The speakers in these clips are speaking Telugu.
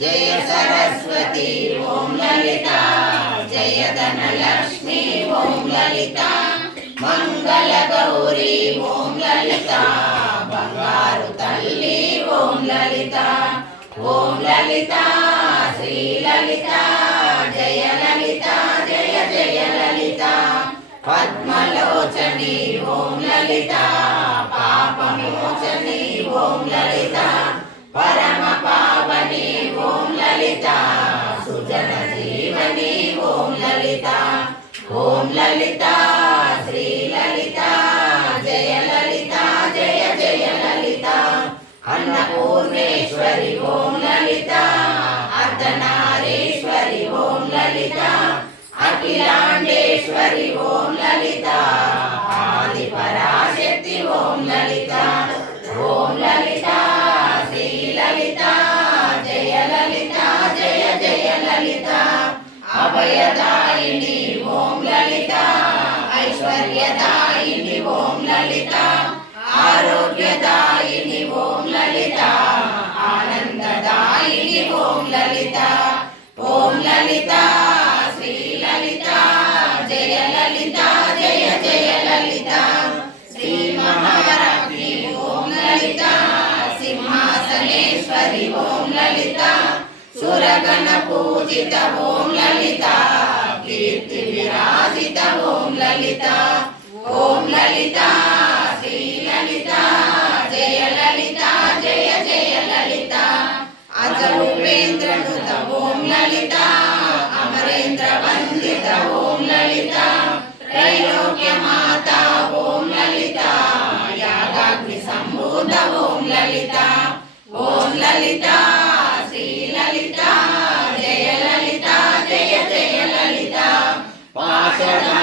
జయ సరస్వతి ఓం లలిత జయ ధనలక్ష్మి ఓం లలిత మంగళ గౌరీ ఓం లలిత బంగారు తల్లి ఓం లలిత ఓం లలిత శ్రీ లలిత జయ లలిత జయ జయ లలిత పద్మలోచని ఓం లలిత పాపమోచని ఓం లలిత పరమ ఓం లలిత శ్రీ లలిత జయ లలిత జయ జయ లలిత. అన్నపూర్ణేశ్వరి ఓం లలిత అర్ధనారీశ్వరి ఓం లలిత అఖిలాండేశ్వరి ఓం లలిత. ఐశ్వర్యదాయిని ఓం లలిత. ఆరోగ్యదాయిని ఓం లలిత. ఆనందదాయిని ఓం లలిత. ఓం లలిత శ్రీ లలిత జయ లలిత జయ జయ లలిత. శ్రీ మహారాణి ఓం లలిత సింహాసనేశ్వరి ఓం లలిత. సురగణ పూజిత ఓం లలిత. కీర్తి లలిత ఓం లలిత శ్రీ లలిత జయ లలిత జయ జయ లలిత. అజరూపేంద్రనుత ఓం లలిత అమరేంద్ర వందిత ఓం లలిత. త్రైలోక్య మాత ఓం లలిత యాగాగ్ని సంభూత ఓం లలిత. ఓం లలిత శ్రీ లలిత జయ లలిత జయ జయ లలిత. పాశధారిణి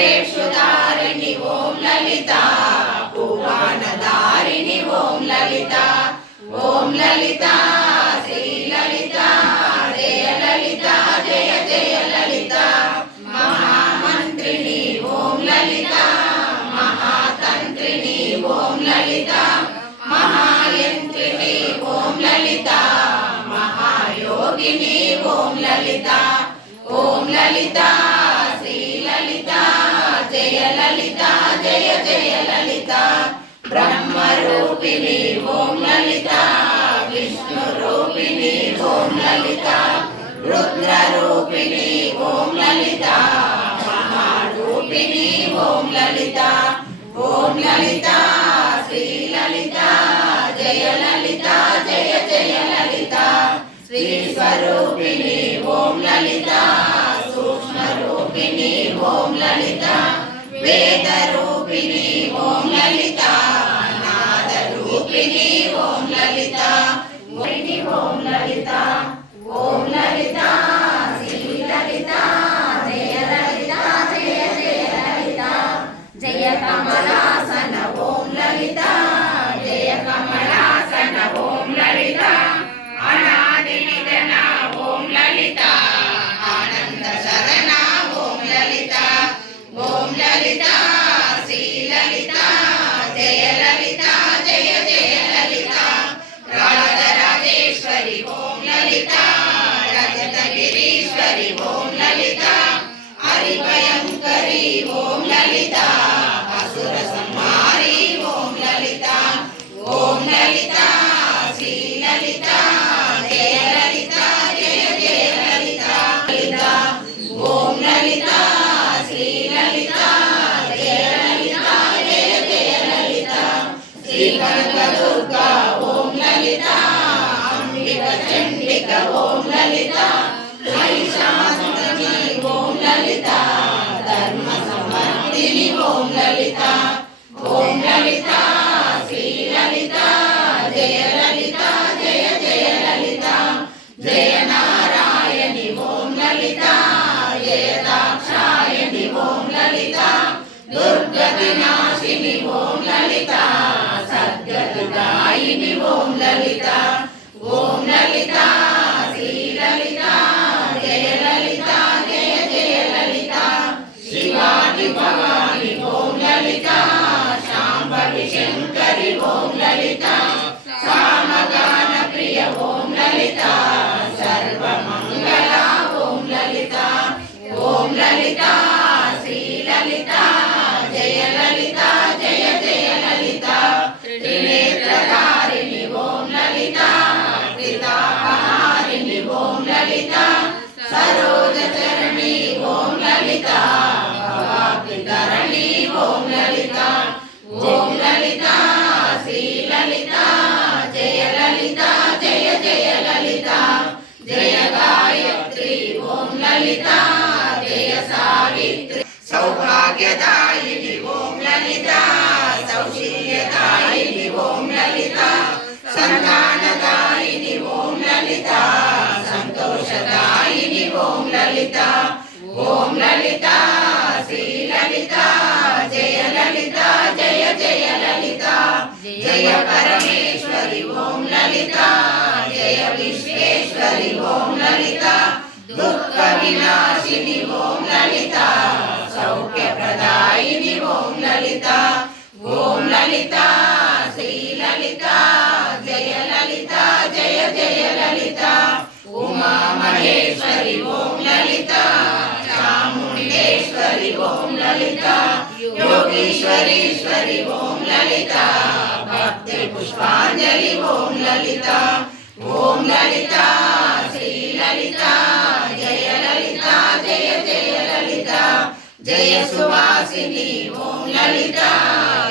పుండ్రేక్షుధారిణి ఓం లలిత భువనధారిణి ఓం లలిత ఓం లలిత శ్రీ లలిత జయ లలిత జయ జయ లలిత మహామంత్రిణి ఓం లలిత మహాతంత్రిణి ఓం లలిత మహాయంత్రిణి ఓం లలిత మహాయోగిని ఓం లలిత ఓం లలిత. లలిత జయ జయ లలిత. బ్రహ్మరూపిణి ఓం లలిత. విష్ణు రూపిణి ఓం లలిత. రుద్ర రూపిణి ఓం లలిత. మహారూపిణి ఓం లలిత. ఓం లలిత శ్రీ లలిత. జయ లలిత జయ జయ లలిత. శ్రీ స్వరూపిణి ఓం లలిత. సూక్ష్మ రూపిణి ఓం లలిత. వేదరూపిణి ఓం లలిత నాద రూపిణి ఓం లలిత ఓం లలిత ఓం లలిత. సమర్థిని ఓం లలిత ఓం లలిత శ్రీ లలిత జయ లలిత జయ జయ లలిత జయ నారాయణి ఓం లలిత జయ దాక్షాయణి ఓం లలిత దుర్గతి నాశిని ఓం లలిత సద్గతిదాయిని ఓం లలిత ఓం లలిత శ్రీ లలిత జయ లలిత జయ జయ లలిత శివాని భవ ఓం సౌభాగ్యదాయిని ఓం లలిత సౌశీల్యదాయిని ఓం లలిత సంతానదాయిని ఓం లలిత సంతోషదాయిని ఓం లలిత ఓం లలిత శ్రీ లలిత జయ లలిత జయ జయ లలిత జయ పరమేశ్వరి ఓం లలిత జయ విశ్వేశ్వరి ఓం లలిత. దుఃఖ వినాశిని సౌఖ్యప్రదాయిని ఓం లలిత ఓం లలిత శ్రీ లలిత జయ లలిత జయ జయ లలిత ఉమా మహేశ్వరి ఓం లలిత చాముండేశ్వరి ఓం లలిత యోగేశ్వరీశ్వరి ఓం లలిత భక్తి పుష్పాంజలి ఓం లలిత ఓం లలిత శ్రీ లలిత. జయ సువాసిని ఓం లలిత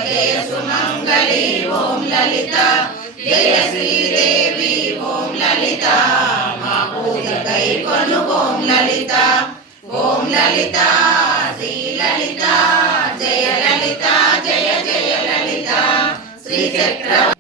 జయ సుమంగళి ఓం లలిత జయ శ్రీదేవి ఓం లలిత మా పూజ కై కొను ఓం లలిత ఓం లలిత శ్రీ లలిత జయ లలిత జయ జయ లలిత శ్రీ చక్ర